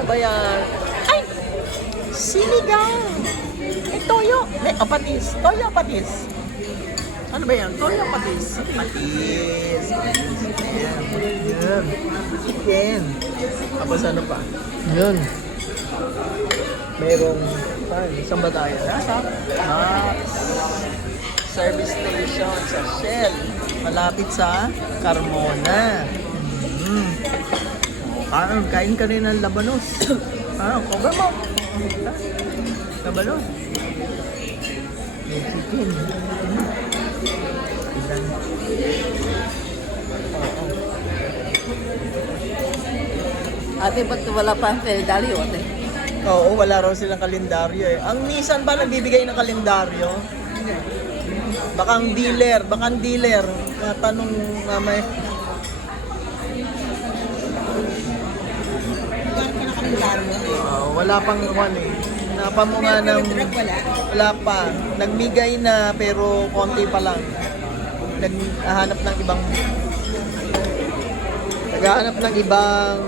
Ano ba yan? Ay! Sinigang! May toyo. May patis. Toyo patis. Ano ba yan? Toyo patis. Patis. Ayan. Ayan. Chicken. Tapos ano pa? Yun. Merong saan ba tayo? Nasa Max Service Station sa Shell. Malapit sa Carmona. Kain ka rin ng labanos. Cover mo. Labanos. May chicken. Ate, ba't wala pa ang kalendaryo, ate? Oo, wala raw silang kalendaryo eh. Ang Nissan ba nagbibigay ng kalendaryo? Baka ang dealer. Tanong may... Wala pang one eh. Napa mo nga ng... Wala pa. Nagbigay na pero konti pa lang. Naghahanap ng ibang